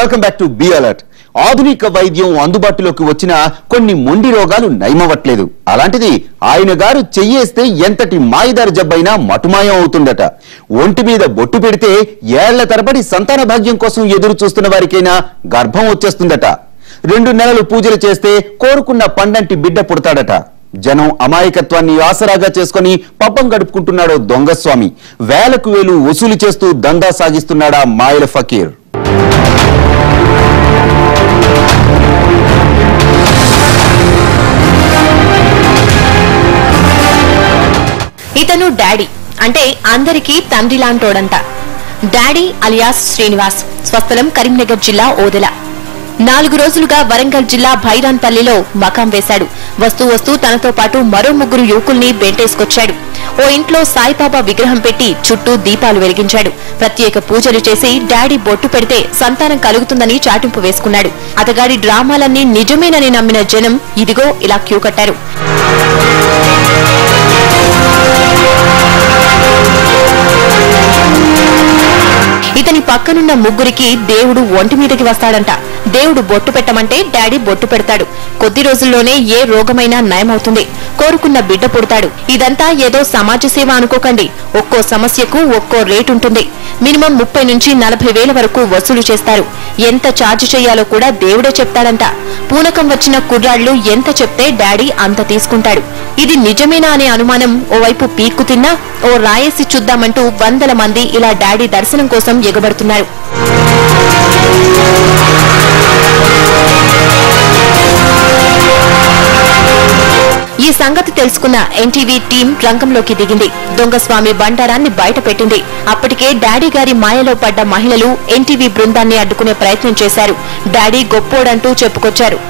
Welcome back to be alert. ఆధునిక వైద్యం అందుబాటులోకి వచ్చినా కొన్ని మొండి రోగాలు నయమవట్లేదు. అలాంటిది ఆయన గారు చెయ్యేస్తే ఎంతటి మాయదారి జబ్బైనా మటుమాయం అవుతుందట. ఒంటి మీద బొట్టు పెడితే ఏళ్ల తరబడి సంతాన భాగ్యం కోసం ఎదురు చూస్తున్న వారికైనా గర్భం వచ్చేస్తుందట. 2 నెలలు పూజలు చేస్తే కోరుకున్న పండంటి బిడ్డ పుడతాడట. జనం అమాయకత్వాన్ని ఆసరాగా చేసుకుని పబ్బం గడుపుకుంటున్నాడో దొంగస్వామి. వేలకు వేలు వసూలు చేస్తూ దందా సాగిస్తున్నాడా మాయల ఫకీర్. ఇతను డాడీ అంటే అందరికీ తండ్రి లాంటోడంట. డాడీ అలియాస్ శ్రీనివాస్, స్వస్థలం కరీంనగర్ జిల్లా ఓదెల. 4 రోజులుగా వరంగల్ జిల్లా భైరాన్పల్లిలో మకాం వేశాడు. వస్తూ తనతో పాటు మరో 3 యువకుల్ని బెంటేసుకొచ్చాడు. ఓ ఇంట్లో సాయిబాబా విగ్రహం పెట్టి చుట్టూ దీపాలు వెలిగించాడు. ప్రత్యేక పూజలు చేసి డాడీ బొట్టు పెడితే సంతానం కలుగుతుందని చాటింపు వేసుకున్నాడు. అతగాడి డ్రామాలన్నీ నిజమేనని నమ్మిన జనం ఇదిగో ఇలా క్యూ కట్టారు. ఇతని పక్కనున్న 3కి దేవుడు ఒంటి మీదకి వస్తాడంట. దేవుడు బొట్టు పెట్టమంటే డాడీ బొట్టు పెడతాడు. కొద్ది రోజుల్లోనే ఏ రోగమైనా నయమవుతుంది. కోరుకున్న బిడ్డ పుడతాడు. ఇదంతా ఏదో సమాజ సేవ అనుకోకండి. ఒక్కో సమస్యకు ఒక్కో రేటుంటుంది. మినిమం 30 నుంచి 40 వేల వరకు వసూలు చేస్తారు. ఎంత ఛార్జ్ చేయాలో కూడా దేవుడే చెప్తాడంట. పూనకం వచ్చిన కుర్రాళ్లు ఎంత చెప్తే డాడీ అంత తీసుకుంటాడు. ఇది నిజమేనా అనే అనుమానం ఓవైపు పీక్కు తిన్నా ఓ రాయేసి చూద్దామంటూ వందల మంది ఇలా డాడీ దర్శనం కోసం ఎగబడుతున్నారు. ఈ సంగతి తెలుసుకున్న ఎన్టీవీ టీం రంగంలోకి దిగింది. దొంగస్వామి బండారాన్ని బయట పెట్టింది. అప్పటికే డాడీ గారి మాయలో పడ్డ మహిళలు ఎన్టీవీ బృందాన్ని అడ్డుకునే ప్రయత్నం చేశారు. డాడీ గొప్పోడంటూ చెప్పుకొచ్చారు.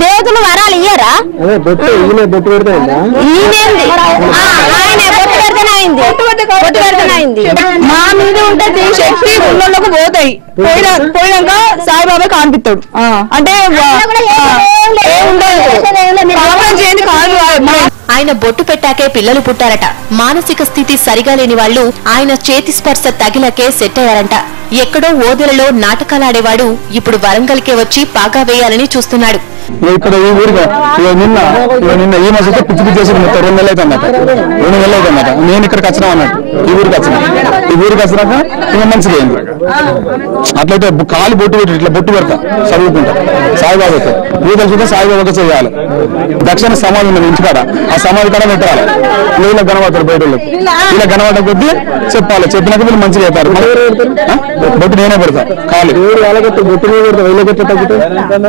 దేవతలు వరాలు ఇయ్యారా? మా మీద ఉంటే శక్తి ఊళ్ళోకి పోతాయి. పోయినాక సాయిబాబా కానిపిస్తాడు. అంటే ఆయన బొట్టు పెట్టాకే పిల్లలు పుట్టారట. మానసిక స్థితి సరిగా లేని వాళ్లు ఆయన చేతి స్పర్శ తగిలకే సెట్ అయ్యారంట. ఎక్కడో ఓదెలలో నాటకాలాడేవాడు ఇప్పుడు వరంగల్కే వచ్చి పాగా వేయాలని చూస్తున్నాడు. ఇక్కడ ఈ ఊరుగా నిన్న ఈ మాసంతో పిచ్చి చేసి 2 నెలలు అయితే అన్నమాట. నేను ఇక్కడికి వచ్చినా అన్నట్టు ఈ ఊరికి వచ్చినాక ఇంకా మంచిగా అయింది. అట్లయితే కాలు బొట్టు పెట్టి ఇట్లా బొట్టు పెడతా చదువుకుంటా సాయిబాబాతో పూజలు చూస్తే సాయిబాబాతో చేయాలి. దక్షిణ సమాధి ఉన్నది ఇంటికాడ, ఆ సమాధి కాడ పెట్టాలి. వీళ్ళకి కనబడతారు బయట వాళ్ళకి. ఇలా కనబడ్డ కొద్దీ చెప్పాలి. చెప్పినాక వీళ్ళు మంచిగా అవుతారు. బొట్టు నేనే పెడతా కాలు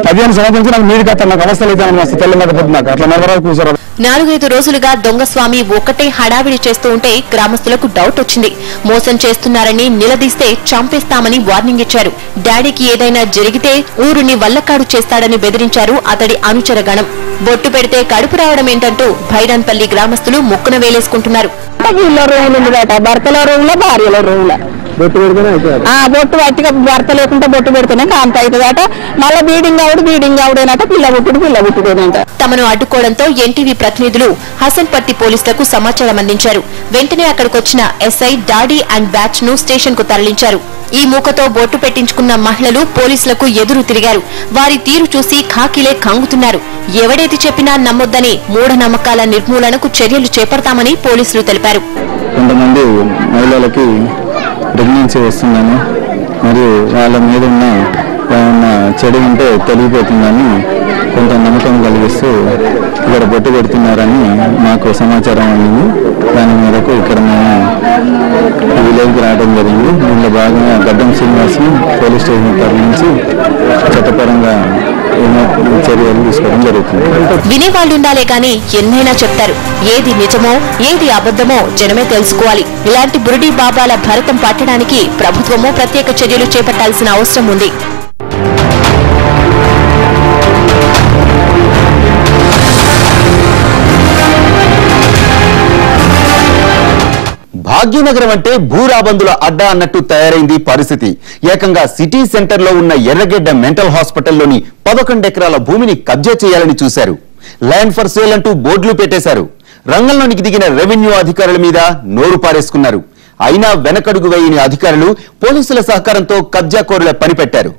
15 సంవత్సరం నుంచి నాకు మీరు కట్టాలి. నాకు అవస్థలు అయితే తెల్లకపోతుంది. నాకు అట్లా నగరాలు కూర్చోరు. 4-5 రోజులుగా దొంగస్వామి ఒక్కటే హడావిడి చేస్తూ ఉంటే గ్రామస్తులకు డౌట్ వచ్చింది. మోసం చేస్తున్నారని నిలదీస్తే చంపేస్తామని వార్నింగ్ ఇచ్చారు. డాడీకి ఏదైనా జరిగితే ఊరుని వల్లకాడు చేస్తాడని బెదిరించారు అతడి అనుచర గణం. బొట్టు పెడితే కడుపు రావడం ఏంటంటూ భైరాన్పల్లి గ్రామస్తులు ముక్కున వేలేసుకుంటున్నారు. భర్తలో రూమ్లో భార్యలో రూమ్లో బొట్టు పట్టిగా భర్త లేకుండా బొట్టు పెడితేనే కాంత అవుతుందట. మళ్ళీ బీడింగ్ అవుడేనట. పిల్ల పుట్టుడేనంట. తమను అడ్డుకోవడంతో ఎన్టీవీ ప్రతినిధులు హసన్పర్తి పోలీసులకు సమాచారం అందించారు. వెంటనే అక్కడికొచ్చిన ఎస్ఐ డాడీ అండ్ బ్యాచ్ ను స్టేషన్ కు తరలించారు. ఈ మూకతో బొట్టు పెట్టించుకున్న మహిళలు పోలీసులకు ఎదురు తిరిగారు. వారి తీరు చూసి ఖాకీలే కంగుతున్నారు. ఎవడేది చెప్పినా నమ్మొద్దని మూఢనమ్మకాల నిర్మూలనకు చర్యలు చేపడతామని పోలీసులు తెలిపారు. కొంతమంది మహిళలకి ప్రెగ్నెన్సీ వస్తుందని మరియు వాళ్ళ మీద ఉన్న ఏమన్నా చెడు ఉంటే తెలియపోతుందని కొంత నమ్మకం కలిగిస్తూ ఇక్కడ బొట్టు పెడుతున్నారని మాకు సమాచారం అందింది. దాని మేరకు ఇక్కడ మేము విలేజ్కి రావడం జరిగింది. దీనిలో భాగంగా గడ్డం శ్రీనివాస్ని పోలీస్ స్టేషన్ తరలించి చట్టపరంగా చర్యలు తీసుకోవడం జరుగుతుంది. వినేవాళ్లుండాలే కానీ ఎన్నైనా చెప్తారు. ఏది నిజమో ఏది అబద్ధమో జనమే తెలుసుకోవాలి. ఇలాంటి బురుడి బాబాల భరతం పట్టడానికి ప్రభుత్వమో ప్రత్యేక చర్యలు చేపట్టాల్సిన అవసరం ఉంది. భాగ్యనగరం అంటే భూరాబందుల అడ్డా అన్నట్టు తయారైంది పరిస్థితి. ఏకంగా సిటీ సెంటర్ లో ఉన్న ఎర్రగెడ్డ మెంటల్ హాస్పిటల్లోని 11 ఎకరాల భూమిని కబ్జా చేయాలని చూశారు. ల్యాండ్ ఫర్ సేల్ అంటూ బోర్డులు పెట్టేశారు. రంగంలోనికి దిగిన రెవెన్యూ అధికారుల మీద నోరు పారేసుకున్నారు. అయినా వెనకడుగు వేయని అధికారులు పోలీసుల సహకారంతో కబ్జాకోరుల పనిపెట్టారు.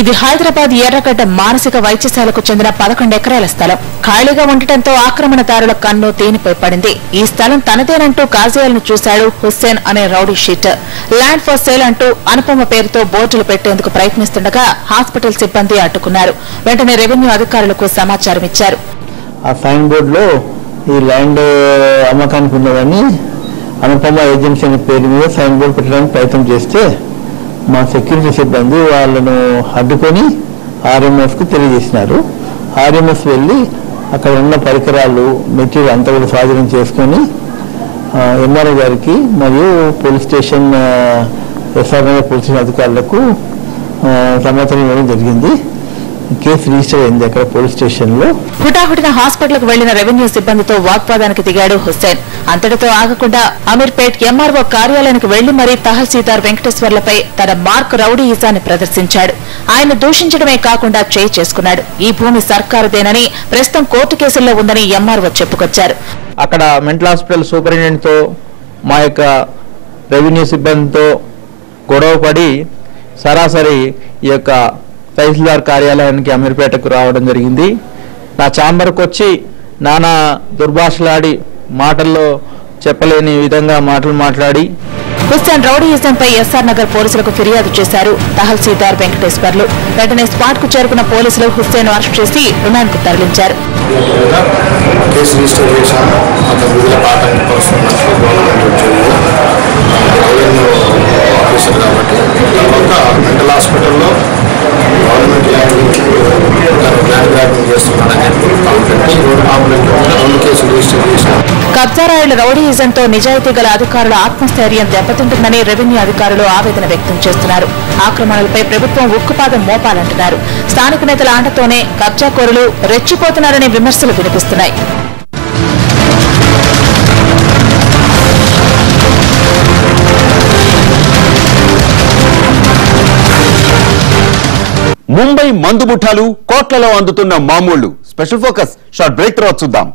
ఇది హైదరాబాద్ ఎర్రగడ్డ మానసిక వైద్యశాలకు చెందిన 11 ఎకరాల స్థలం. ఖాళీగా ఉండటంతో ఆక్రమణదారుల కన్ను దేనిపై పడింది. ఈ స్థలం తనదేనంటూ కాజేయాలను చూశాడు హుస్సేన్ అనే rowdy sheeter. Land for sale అంటూ అనుపమ పేరుతో బోర్డులు పెట్టేందుకు ప్రయత్నిస్తుండగా హాస్పిటల్ సిబ్బంది అడ్డుకున్నారు. వెంటనే రెవెన్యూ అధికారులకు సమాచారం ఇచ్చారు. ఆ సైన్ బోర్డులో ఈ ల్యాండ్ అమ్మకానికి ఉన్నదని అనుపమ ఏజెన్సీ అనే పేరు మీద సైన్ బోర్డు పెట్టడానికి ప్రయత్నం చేస్తే మా సెక్యూరిటీ సిబ్బంది వాళ్ళను అడ్డుకొని ఆర్ఎంఎఫ్కి తెలియజేసినారు. ఆర్ఎంఎఫ్ వెళ్ళి అక్కడ ఉన్న పరికరాలు మెటీరియల్ అంతా కూడా స్వాధీనం చేసుకొని ఎంఆర్ఓ గారికి మరియు police station SR Nagar police station అధికారులకు సమాచారం ఇవ్వడం జరిగింది. కేసు రిజిస్టర్ అయింది అక్కడ పోలీస్ స్టేషన్ లో. హుటాహుటిన హాస్పిటల్ కు వెళ్లిన రెవెన్యూ సిబ్బందితో వాగ్వాదానికి దిగాడు హుస్సేన్. అంతటితో ఆగకుండా అమీర్పేట్ ఎంఆర్ఓ కార్యాలయానికి వెళ్లి మరీ తహసీల్దార్ వెంకటేశ్వర్లపై తన మార్క్ రౌడీయిజాన్ని ప్రదర్శించాడు. ఆయన దూషించడమే కాకుండా చేయి చేసుకున్నాడు. ఈ భూమి సర్కారుదేనని, ప్రస్తుతం కోర్టు కేసుల్లో ఉందని ఎంఆర్ఓ చెప్పుకొచ్చారు. అక్కడ మెంటల్ హాస్పిటల్ సూపరింటెండెంట్ తో మా యొక్క రెవెన్యూ సిబ్బందితో గొడవ పడి సరాసరి ఈ యొక్క తహసీల్దార్ కార్యాలయానికి అమీర్పేటకు రావడం జరిగింది. నా ఛాంబర్కు వచ్చి నానా దుర్భాషలాడి మాటల్లో చెప్పలేని విధంగా మాటలు మాట్లాడి హుస్సేన్ రౌడీయిజంపై ఎస్ఆర్ నగర్ పోలీసులకు ఫిర్యాదు చేశారు తహసీల్దార్ వెంకటేశ్వర్లు. వెంటనే స్పాట్ కు చేరుకున్న పోలీసులు హుస్సేన్ అరెస్ట్ చేసి రిమాండ్ కు తరలించారు. మెంటల్ హాస్పిటల్లో గవర్నమెంట్ ల్యాండ్ చేస్తున్నాడని కబ్జారాయుల రౌడీయిజంతో నిజాయితీ గల అధికారుల ఆత్మస్థైర్యం దెబ్బతింటుందని రెవెన్యూ అధికారులు ఆవేదన వ్యక్తం చేస్తున్నారు. ఆక్రమణలపై ప్రభుత్వం ఉక్కుపాదం మోపాలంటున్నారు. స్థానిక నేతల ఆండతోనే కబ్జాకోరులు రెచ్చిపోతున్నారనే విమర్శలు వినిపిస్తున్నాయి. ముంబై మందు బుట్టాలు కోట్లలో అందుతున్న మామూళ్లు. స్పెషల్ ఫోకస్ షార్ట్ బ్రేక్ తర్వాత చూద్దాం.